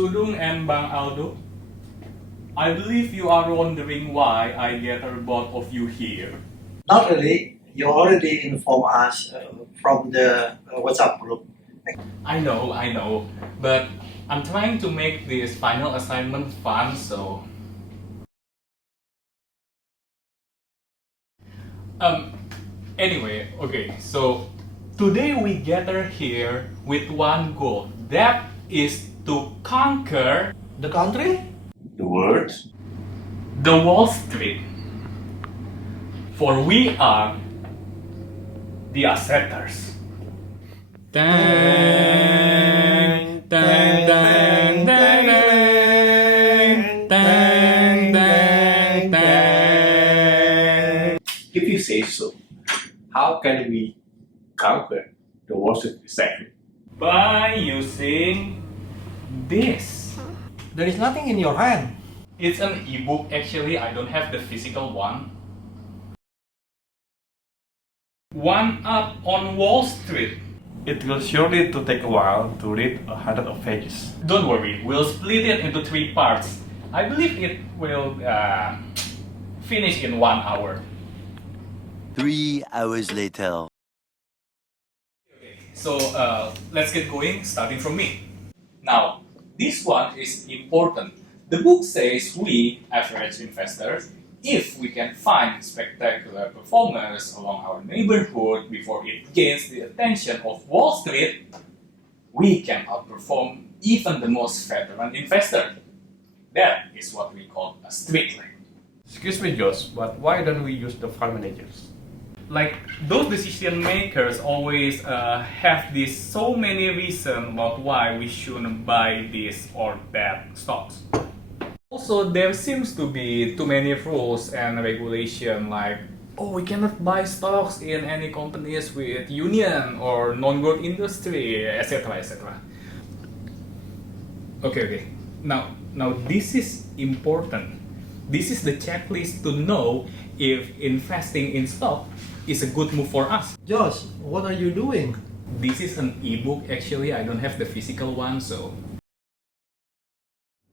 Sudung and Bang Aldo, I believe you are wondering why I gathered both of you here. Not really. You already informed us from the WhatsApp group. I know, but I'm trying to make this final assignment fun, so... Anyway, okay, so today we gather here with one goal. That is to conquer The country? The word? the Wall Street. For we are the asseters. Dang, dang, dang, dang, dang, dang, dang, dang. If you say so, how can we conquer the Wall Street exactly? By using this. There is nothing in your hand. It's an ebook actually, I don't have the physical one. One Up on Wall Street. It will surely to take a while to read 100 of pages. Don't worry, we'll split it into 3 parts. I believe it will finish in 1 hour. 3 hours later. So let's get going, starting from me. Now, this one is important. The book says we, average investors, if we can find spectacular performers along our neighborhood before it gains the attention of Wall Street, we can outperform even the most veteran investor. That is what we call a street leg. Excuse me, Josh, but why don't we use the fund managers? Like those decision makers always have this so many reasons about why we shouldn't buy this or that stocks. Also, there seems to be too many rules and regulation like, oh, we cannot buy stocks in any companies with union or non-growth industry, etc., etc. Okay. Now this is important. This is the checklist to know if investing in stock is a good move for us. Josh, what are you doing? This is an ebook actually, I don't have the physical one, so...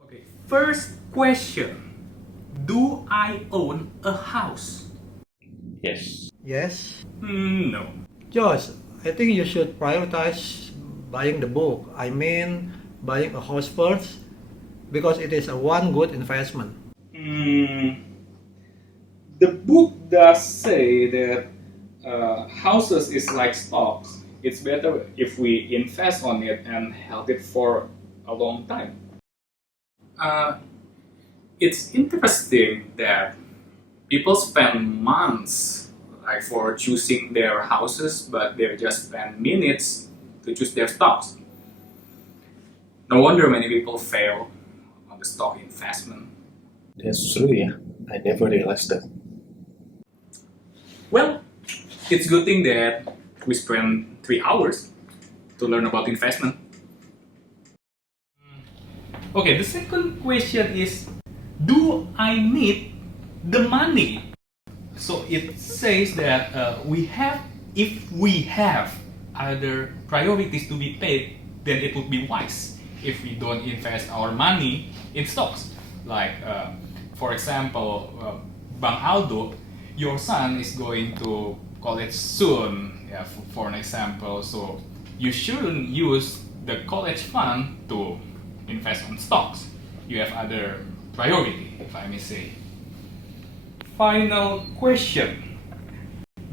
Okay, first question. Do I own a house? Yes. Yes. No. Josh, I think you should prioritize buying the book. I mean, buying a house first, because it is a one good investment. The book does say that houses is like stocks. It's better if we invest on it and hold it for a long time. It's interesting that people spend months like for choosing their houses, but they just spend minutes to choose their stocks. No wonder many people fail on the stock investment. That's true, yeah. I never realized that. Well, it's good thing that we spent 3 hours to learn about investment. Okay, the second question is, do I need the money? So it says that if we have other priorities to be paid, then it would be wise if we don't invest our money in stocks. Like, for example, Bang Aldo, your son is going to college soon, yeah, for an example, so you shouldn't use the college fund to invest on stocks. You have other priority, if I may say. Final question.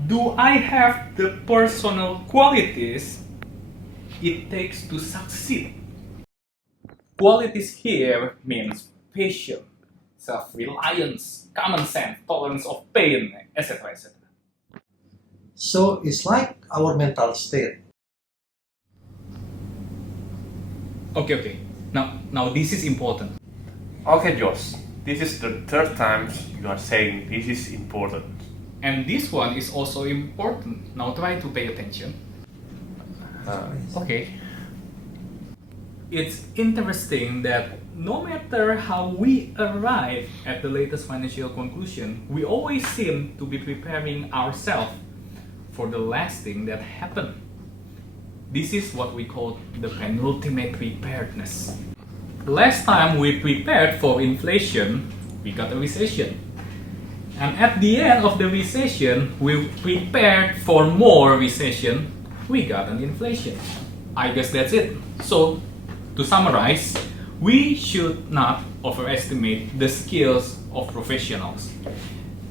Do I have the personal qualities it takes to succeed? Qualities here means patience, self-reliance, common sense, tolerance of pain, etc., etc. So it's like our mental state. Okay. Now this is important. Okay, Josh. This is the third time you are saying this is important. And this one is also important. Now try to pay attention. Okay. It's interesting that no matter how we arrive at the latest financial conclusion, we always seem to be preparing ourselves for the last thing that happened. This is what we call the penultimate preparedness. Last time we prepared for inflation, we got a recession. And at the end of the recession, we prepared for more recession, we got an inflation. I guess that's it. So, to summarize, we should not overestimate the skills of professionals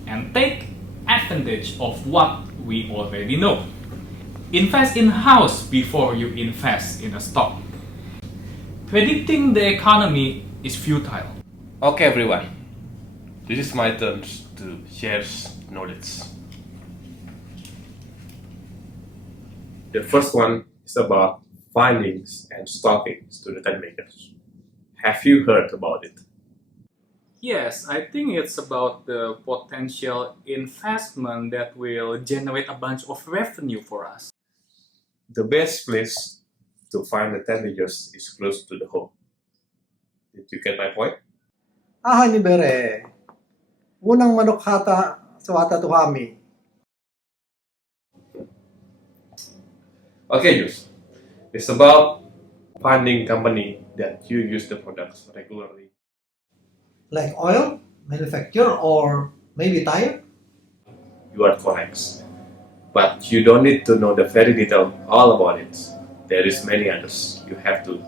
and take advantage of what we already know. Invest in-house before you invest in a stock. Predicting the economy is futile. Okay, everyone. This is my turn to share knowledge. The first one is about findings and stockings to the tent makers. Have you heard about it? Yes, I think it's about the potential investment that will generate a bunch of revenue for us. The best place to find the tent makers is close to the home. Did you get my point? Ni bere. Unang manok hata sa wata to kami. Okay, Jus. It's about finding company that you use the products regularly. Like oil, manufacture, or maybe tire? You are correct. But you don't need to know the very detail all about it. There is many others you have to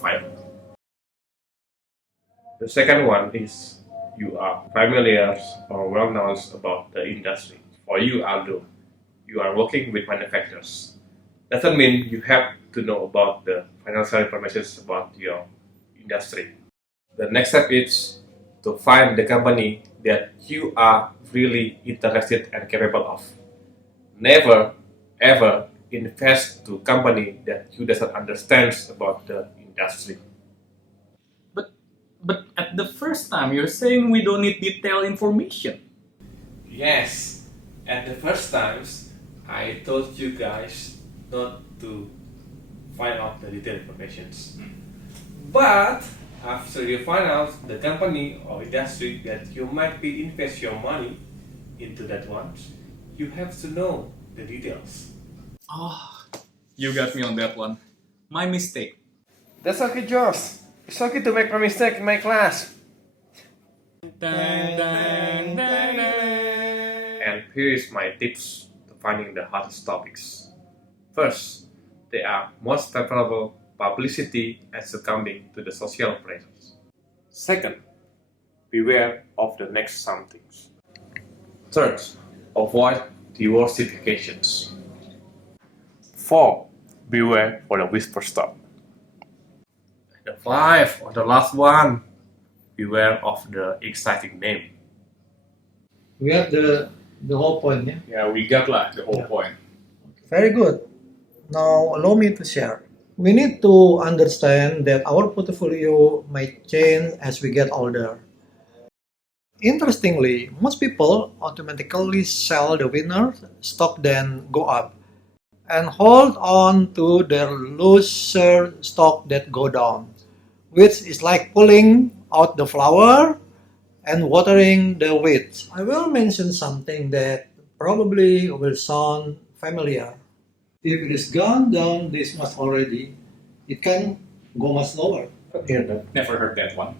find. The second one is you are familiar or well known about the industry. For you, Aldo, you are working with manufacturers. Doesn't mean you have to know about the financial information about your industry. The next step is to find the company that you are really interested and capable of. Never ever invest to company that you doesn't understand about the industry. But at the first time, you're saying we don't need detailed information. Yes, at the first times I told you guys not to find out the detailed information. But after you find out the company or industry that you might be invest your money into that one, you have to know the details. Oh, you got me on that one. My mistake. That's okay, Josh. It's okay to make a mistake in my class. And here is my tips to finding the hottest topics. First, they are most favorable publicity and succumbing to the social pressures. Second, beware of the next somethings. Third, avoid diversifications. 4. Beware for the whisper stop. The 5, or the last one, beware of the exciting name. We have the whole point, yeah? Yeah, we got like the whole point. Very good. Now, allow me to share. We need to understand that our portfolio might change as we get older. Interestingly, most people automatically sell the winner stock then go up and hold on to their loser stock that go down, which is like pulling out the flower and watering the weeds. I will mention something that probably will sound familiar. If it is gone down this much already, it can go much lower. Never heard that one.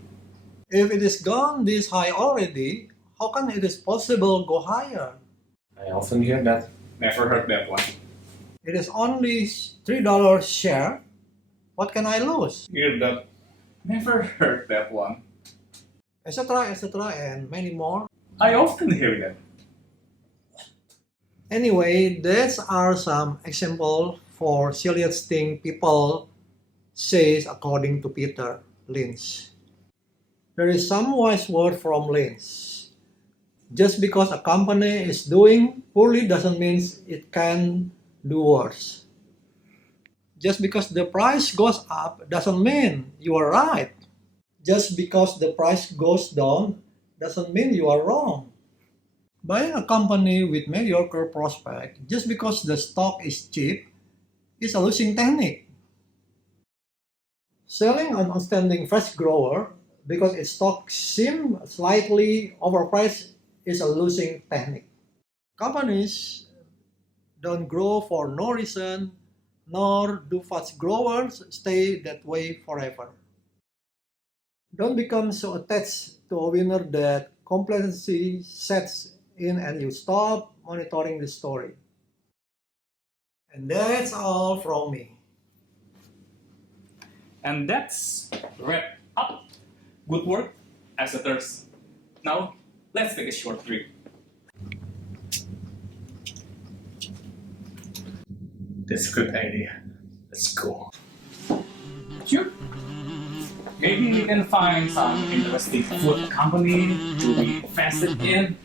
If it is gone this high already, how can it is possible go higher? I often hear that. Never heard that one. It is only $3 share. What can I lose? Hear that? Never heard that one. Etc., etc., and many more. I often hear that. Anyway, these are some examples for silliest thing people says according to Peter Lynch. There is some wise word from Lynch. Just because a company is doing poorly doesn't mean it can do worse. Just because the price goes up doesn't mean you are right. Just because the price goes down doesn't mean you are wrong. Buying a company with mediocre prospect just because the stock is cheap is a losing technique. Selling an outstanding fresh grower because its stock seems slightly overpriced is a losing technique. Companies don't grow for no reason, nor do fast growers stay that way forever. Don't become so attached to a winner that complacency sets in and you stop monitoring the story. And that's all from me. And that's wrap up. Good work, Exeters. Now, let's take a short break. That's a good idea. Let's go. Sure. Maybe we can find some interesting food company to be invested in.